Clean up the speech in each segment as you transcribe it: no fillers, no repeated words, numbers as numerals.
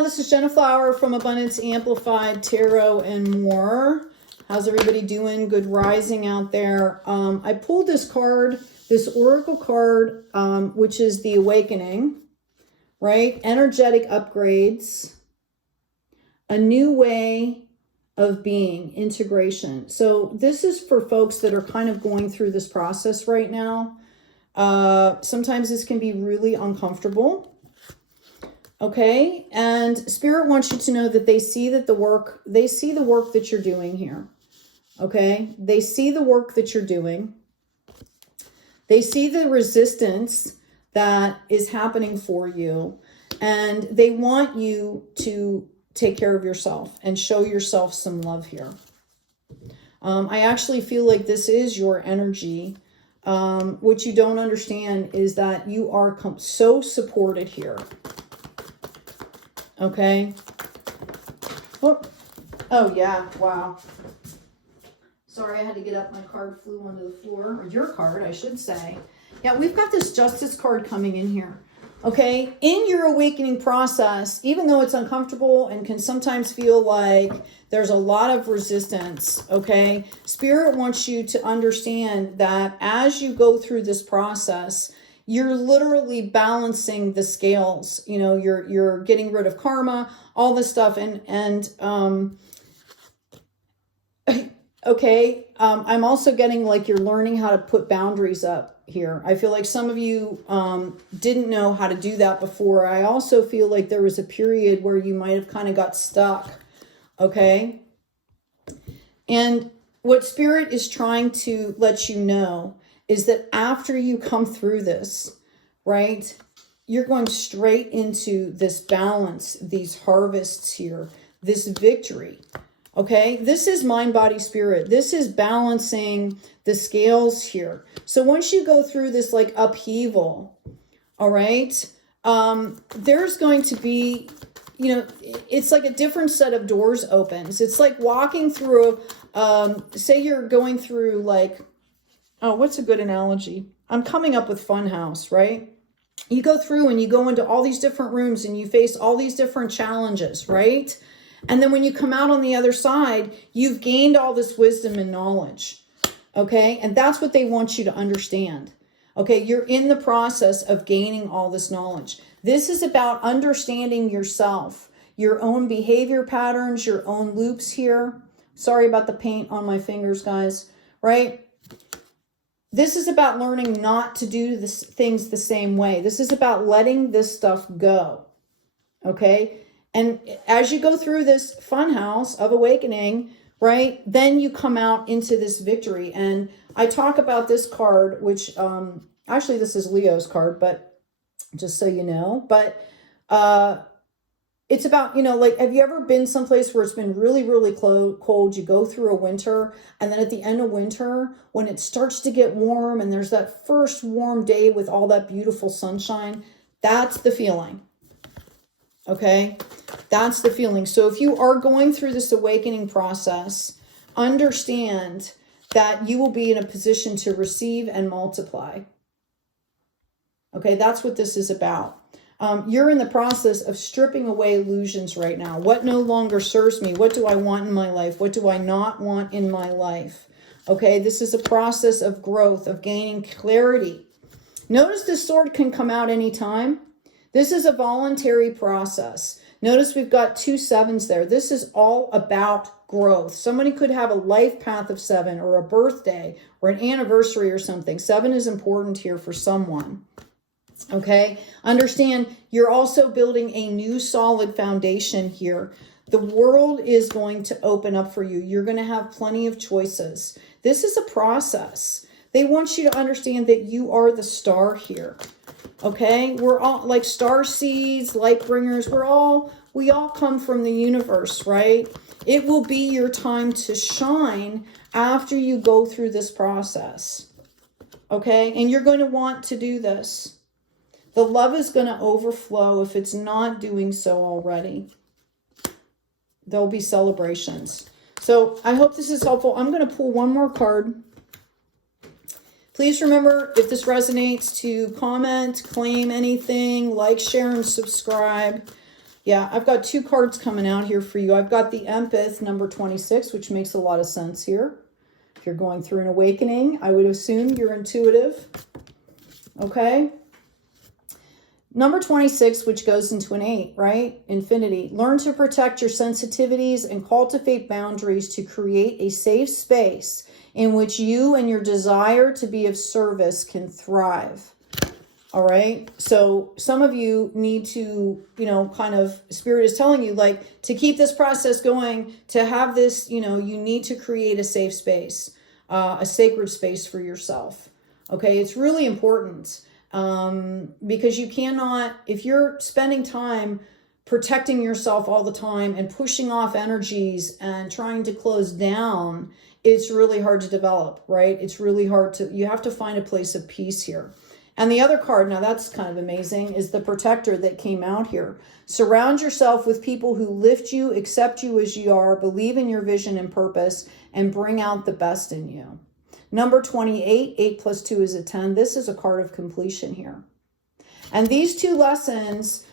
y'all. This is Jenna Flower from Abundance Amplified Tarot and More. How's everybody doing? Good rising out there. I pulled this card, this oracle card, which is the awakening, right? Energetic upgrades, a new way of being, integration. So this is for folks that are kind of going through this process right now. Sometimes this can be really uncomfortable. Okay, and Spirit wants you to know that they see the work that you're doing here. Okay, they see the work that you're doing. They see the resistance that is happening for you, and they want you to take care of yourself and show yourself some love here. I actually feel like this is your energy. What you don't understand is that you are so supported here. Okay. Oh, yeah. Wow. Sorry, I had to get up. My card flew onto the floor. Or your card, I should say. Yeah, we've got this Justice card coming in here. Okay. In your awakening process, even though it's uncomfortable and can sometimes feel like there's a lot of resistance, okay, Spirit wants you to understand that as you go through this process, you're literally balancing the scales. You know, you're getting rid of karma, all this stuff. Okay. I'm also getting like you're learning how to put boundaries up here. I feel like some of you didn't know how to do that before. I also feel like there was a period where you might have kind of got stuck. Okay. And what Spirit is trying to let you know is that after you come through this, right, you're going straight into this balance, these harvests here, this victory. Okay, this is mind, body, spirit. This is balancing the scales here. So once you go through this like upheaval, all right, there's going to be, you know, it's like a different set of doors opens. It's like walking through, say you're going through like, oh, what's a good analogy? I'm coming up with Funhouse, right? You go through and you go into all these different rooms and you face all these different challenges, right? And then when you come out on the other side, you've gained all this wisdom and knowledge, okay? And that's what they want you to understand, okay? You're in the process of gaining all this knowledge. This is about understanding yourself, your own behavior patterns, your own loops here. Sorry about the paint on my fingers, guys, right? This is about learning not to do things the same way. This is about letting this stuff go, okay? And as you go through this funhouse of awakening, right, then you come out into this victory. And I talk about this card, which actually this is Leo's card, but just so you know. But it's about, you know, like, have you ever been someplace where it's been really, really cold? You go through a winter, and then at the end of winter, when it starts to get warm and there's that first warm day with all that beautiful sunshine, that's the feeling. Okay, that's the feeling. So if you are going through this awakening process, understand that you will be in a position to receive and multiply. Okay, that's what this is about. You're in the process of stripping away illusions right now. What no longer serves me? What do I want in my life? What do I not want in my life? Okay, this is a process of growth, of gaining clarity. Notice this sword can come out anytime. This is a voluntary process. Notice we've got 2 7s there. This is all about growth. Somebody could have a life path of 7 or a birthday or an anniversary or something. 7 is important here for someone. Okay, understand you're also building a new solid foundation here. The world is going to open up for you. You're going to have plenty of choices. This is a process. They want you to understand that you are the star here. Okay, we're all like star seeds, light bringers. We all come from the universe, right? It will be your time to shine after you go through this process. Okay, and you're going to want to do this. The love is going to overflow if it's not doing so already. There'll be celebrations. So I hope this is helpful. I'm going to pull one more card. Please remember, if this resonates, to comment, claim anything, like, share, and subscribe. Yeah, I've got two cards coming out here for you. I've got the Empath, number 26, which makes a lot of sense here. If you're going through an awakening, I would assume you're intuitive. Okay. Number 26, which goes into an 8, right? Infinity. Learn to protect your sensitivities and cultivate boundaries to create a safe space in which you and your desire to be of service can thrive. All right. So some of you need to, you know, kind of, Spirit is telling you, like, to keep this process going, to have this, you know, you need to create a safe space, a sacred space for yourself. Okay. It's really important because you cannot, if you're spending time protecting yourself all the time and pushing off energies and trying to close down, it's really hard to develop, right? It's really hard to, you have to find a place of peace here. And the other card, now that's kind of amazing, is the Protector that came out here. Surround yourself with people who lift you, accept you as you are, believe in your vision and purpose, and bring out the best in you. Number 28, 8 plus 2 is a 10. This is a card of completion here. And these two lessons,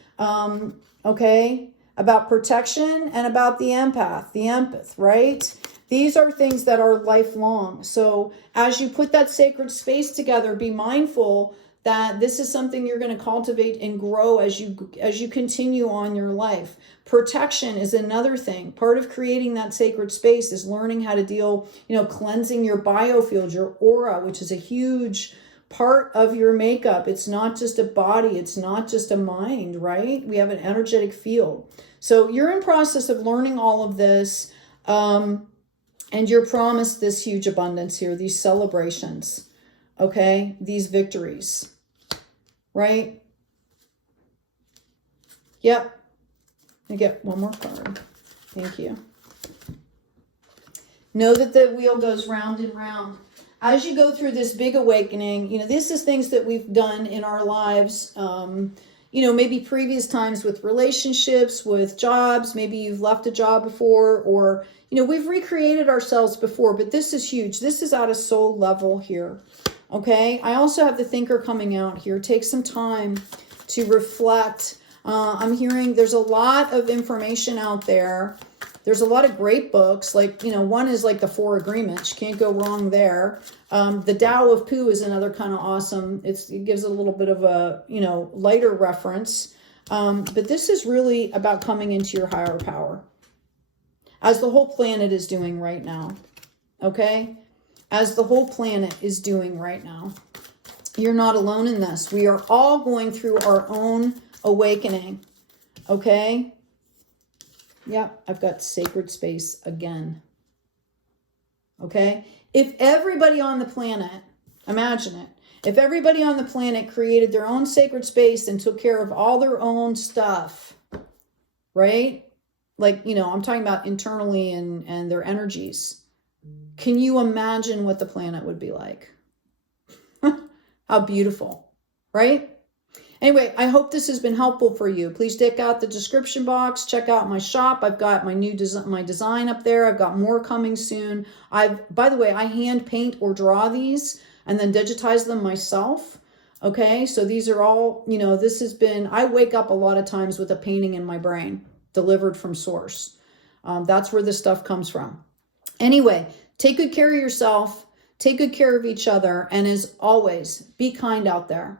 okay, about protection and about the empath, right? These are things that are lifelong. So as you put that sacred space together, be mindful that this is something you're going to cultivate and grow as you continue on your life. Protection is another thing. Part of creating that sacred space is learning how to deal, you know, cleansing your biofield, your aura, which is a huge part of your makeup. It's not just a body. It's not just a mind, right? We have an energetic field. So you're in process of learning all of this. And you're promised this huge abundance here, these celebrations, okay? These victories, right? Yep. I get one more card. Thank you. Know that the wheel goes round and round. As you go through this big awakening, you know, this is things that we've done in our lives, you know, maybe previous times with relationships, with jobs, maybe you've left a job before, or, you know, we've recreated ourselves before, but this is huge. This is at a soul level here. Okay. I also have the Thinker coming out here. Take some time to reflect. I'm hearing there's a lot of information out there. There's a lot of great books. Like, you know, one is like the 4 Agreements. You can't go wrong there. The Tao of Pooh is another kind of awesome. It gives a little bit of a, you know, lighter reference. But this is really about coming into your higher power, as the whole planet is doing right now. Okay? As the whole planet is doing right now. You're not alone in this. We are all going through our own awakening. Okay? Yep, I've got sacred space again. Okay? If everybody on the planet, imagine it, if everybody on the planet created their own sacred space and took care of all their own stuff, right? Like, you know, I'm talking about internally and their energies. Can you imagine what the planet would be like? How beautiful, right? Anyway, I hope this has been helpful for you. Please check out the description box. Check out my shop. I've got my new design up there. I've got more coming soon. By the way, I hand paint or draw these and then digitize them myself. Okay, so these are all, you know, this has been, I wake up a lot of times with a painting in my brain delivered from source. That's where this stuff comes from. Anyway, take good care of yourself. Take good care of each other. And as always, be kind out there.